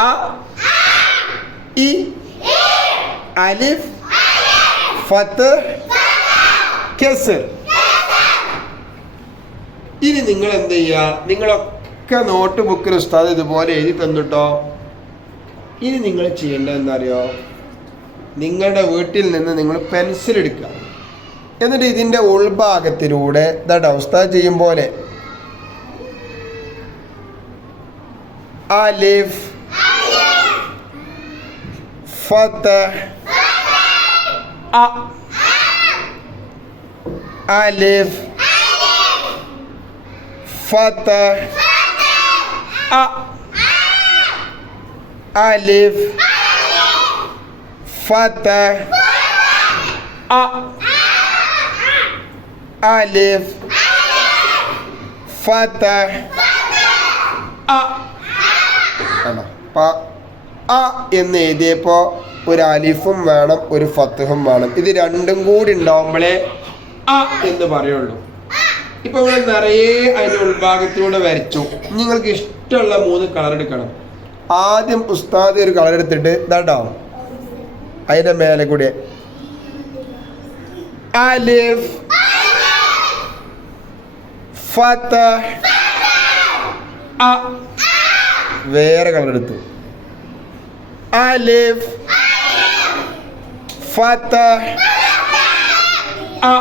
അ E അലിഫ് ഫത്ത് കെസർ ഇനി നിങ്ങൾ എന്ത് ചെയ്യുക നിങ്ങളൊക്കെ നോട്ട് ബുക്കിൽ ഉസ്താദ് ഇതുപോലെ എഴുതി തന്നിട്ടോ? ഇനി നിങ്ങൾ ചെയ്യേണ്ടത് എന്താ അറിയോ നിങ്ങളുടെ വീട്ടിൽ നിന്ന് നിങ്ങൾ പെൻസിൽ എടുക്കുക. എന്നിട്ട് ഇതിന്റെ ഉൾഭാഗത്തിലൂടെ ഇതാ ഉസ്താദ് ചെയ്യും പോലെ. അലിഫ്. Fota. A. A. Alef. Fota. A. Alef. Fota. A. Alef. Fota. A. Ah, não. Pá. Pa. അ എന്ന് എഴുതിയപ്പോൾ ഒരു അലിഫും വേണം ഒരു ഫത്തുഹും വേണം. ഇത് രണ്ടും കൂടി ഉണ്ടാവുമ്പോഴേ അ എന്ന് പറയുള്ളൂ. ഇപ്പൊ ഇവിടെ നിറയെ അതിന്റെ ഉൾഭാഗത്തിലൂടെ വരച്ചു. നിങ്ങൾക്ക് ഇഷ്ടമുള്ള മൂന്ന് കളർ എടുക്കണം. ആദ്യം ഉസ്താദ് ഒരു കളർ എടുത്തിട്ട് ഇതാട്ടോ. അതിന്റെ മേലെ കൂടെ. അലിഫ്. ഫത്ത വേറെ കളർ എടുത്തു. അലിഫ് ഫത്തഹ് അ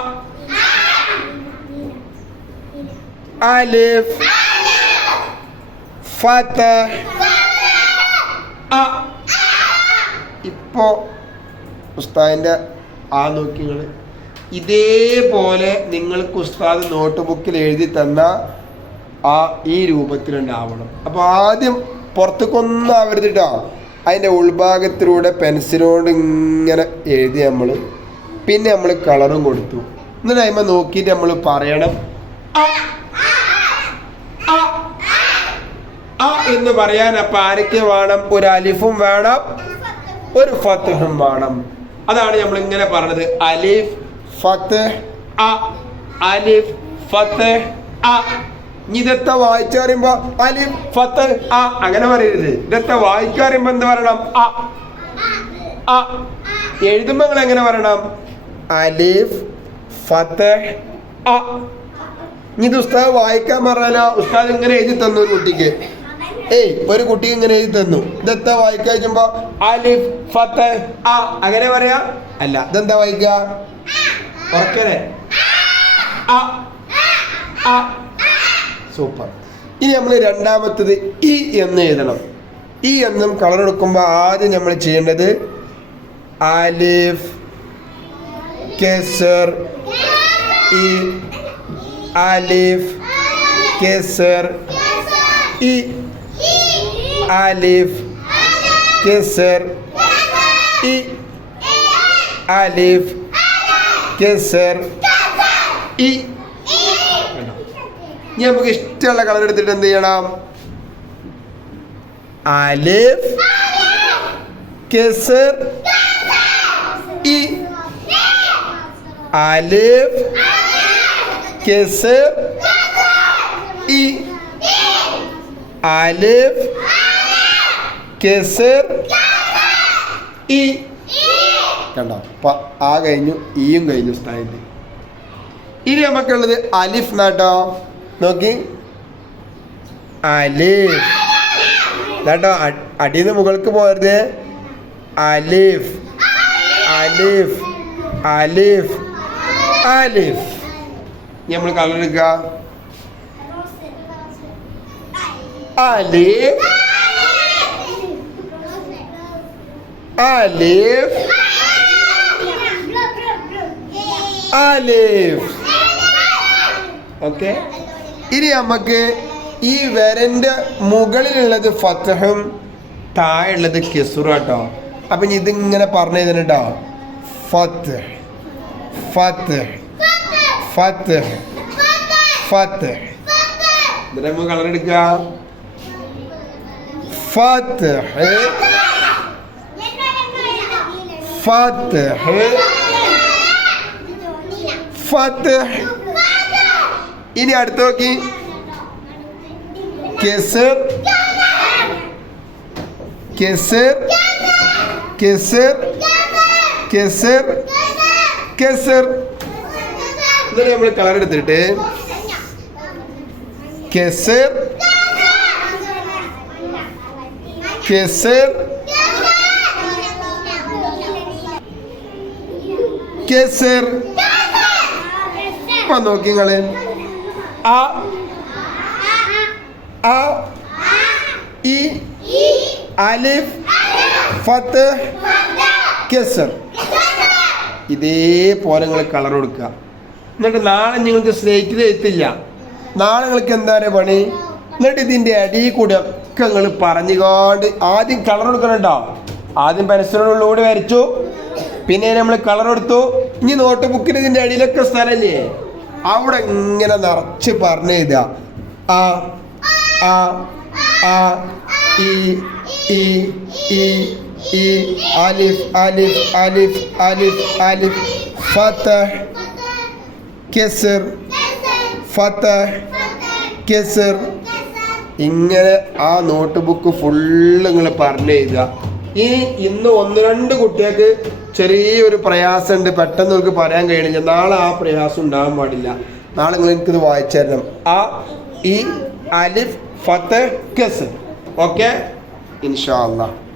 അലിഫ് ഫത്തഹ് അ ഇപ്പോ ഉസ്താദിന്റെ ആ നോക്കി നിങ്ങൾ ഇതേപോലെ നിങ്ങൾക്ക് ഉസ്താദ് നോട്ട് ബുക്കിൽ എഴുതി തന്ന ആ ഈ രൂപത്തിലുണ്ടാവണം. അപ്പോൾ ആദ്യം പുറത്തേക്കൊന്നും ആവരുത് കേട്ടോ അതിന്റെ ഉൾഭാഗത്തിലൂടെ പെൻസിലോട് ഇങ്ങനെ എഴുതി നമ്മൾ പിന്നെ നമ്മൾ കളറും കൊടുത്തു. എന്നിട്ട് അതിമ നോക്കിയിട്ട് നമ്മൾ പറയണം. ആ എന്ന് പറയാൻ അപ്പം ആരൊക്കെ വേണം? ഒരു അലിഫും വേണം ഒരു ഫത്തഹും വേണം. അതാണ് നമ്മൾ ഇങ്ങനെ പറഞ്ഞത്. അലിഫ് ഫത്ത്. അ അലിഫ് ഫത്ത് അ. ഇനി ഇതൊക്കെ വായിച്ചു പറയുമ്പോ അലിഫ് ഫത്ത് ആ അങ്ങനെ പറയരുത്. ഇതത്തെ വായിച്ചു പറയുമ്പോ എന്ത് പറയണം അ അ എഴുതുമ്പോ നിങ്ങൾ എങ്ങനെ പറയണം അലിഫ് ഫത്ത് അ ഇത് ഉസ്താദ് വായിക്കാൻ പറഞ്ഞാലോ ഉസ്താദ് ഇങ്ങനെ എഴുതി തന്നു ഒരു കുട്ടിക്ക്. ഏയ് ഒരു കുട്ടി ഇങ്ങനെ എഴുതി തന്നു. ഇതെന്താ വായിക്കുക വെച്ചുമ്പോ അലിഫ് ഫത്ത് അ അങ്ങനെ പറയാ? അല്ല ഇതെന്താ വായിക്കുക ഉറക്കനെ അ അ സൂപ്പർ. ഇനി നമ്മൾ രണ്ടാമത്തത് ഇ എന്ന് എഴുതണം. ഇ എന്നും കളർ എടുക്കുമ്പോൾ ആദ്യം നമ്മൾ ചെയ്യേണ്ടത് അലിഫ് കെസർ ഇ അലിഫ് കെസർ ഇ അലിഫ് കെസർ ഇ അലിഫ് കെസർ ഇ. ഇനി നമുക്ക് ഇഷ്ടമുള്ള കളർ എടുത്തിട്ട് എന്ത് ചെയ്യണം? അലിഫ് കെസർ ഇ അലിഫ് കെസർ ഇ അലിഫ് കെസർ ഇ. കണ്ടോ? ആ കഴിഞ്ഞു ഇയും കഴിഞ്ഞു സ്ഥാനത്ത്. ഇനി നമുക്കുള്ളത് അലിഫ് നാട്ടോ നോക്കി. അലിഫ് കേട്ടോ അടിയിൽ മുകൾക്ക് പോകരുത്. അലിഫ്. അലിഫ്. അലിഫ്. അലിഫ്. നമ്മൾ കളർ എടുക്കുക അലിഫ്. അലിഫ്. അലിഫ്. ഓക്കെ. ഇനി നമുക്ക് ഈ വരന്റെ മുകളിലുള്ളത് ഫത്തഹും താഴെയുള്ളത് കെസുറ കേട്ടോ അപ്പൊ ഇതിങ്ങനെ പറഞ്ഞു തന്നിട്ടോ ഫത്ത് ഫത്ത് ഫത്ത് ഫത്ത് എന്നിട്ട് ഫത്ത് ഫത്ത് ഫത്ത് ഇനി അടുത്ത് നോക്കി. കെസർ കെസർ കെസർ കെസർ കെസർ എന്നിട്ട് നമ്മൾ കളർ എടുത്തിട്ട് കെസർ കെസർ കെസർ ഇപ്പൊ നോക്കി നിങ്ങൾ. ആ ആ ഇ അലിഫ് ഫത്ത് കെസർ. ഇതേപോലെ നിങ്ങൾ കളർ കൊടുക്കുക. എന്നിട്ട് നാളെ നിങ്ങൾക്ക് സ്ലേറ്റിൽ എത്തില്ല. നാളെ നിങ്ങൾക്ക് എന്താ പറയുക പണി? എന്നിട്ട് ഇതിന്റെ അടിയിൽ കൂടെ ഒക്കെ നിങ്ങൾ പറഞ്ഞുകൊണ്ട് ആദ്യം കളർ കൊടുക്കണുണ്ടോ? ആദ്യം പെൻസിലോടുകൂടി വരച്ചു. പിന്നെ നമ്മൾ കളർ കൊടുത്തു. ഇനി നോട്ട് ബുക്കിന് ഇതിന്റെ അടിയിലൊക്കെ സ്ഥലമില്ലേ? അവിടെ ഇങ്ങനെ നിറച്ച് പറഞ്ഞു ആ ആ ആ ഇ ഇ ഇ അലിഫ് അലിഫ് അലിഫ് അലിഫ് അലിഫ് ഫത്തഹ് കെസർ ഫത്തഹ് കെസർ. ഇങ്ങനെ ആ നോട്ട് ബുക്ക് ഫുള്ള് നിങ്ങൾ പറഞ്ഞു എഴുതുക. ഈ ഇന്ന് ഒന്ന് രണ്ട് കുട്ടികൾക്ക് ചെറിയൊരു പ്രയാസമുണ്ട്. പെട്ടെന്ന് നിങ്ങൾക്ക് പറയാൻ കഴിയണില്ല. നാളെ ആ പ്രയാസം ഉണ്ടാകാൻ പാടില്ല. നാളെ നിങ്ങൾ എനിക്കിത് വായിച്ചു തരണം ആ ഈ അലിഫ് ഫത്ത് കെസർ ഓക്കെ? ഇൻഷാ അള്ളാഹ്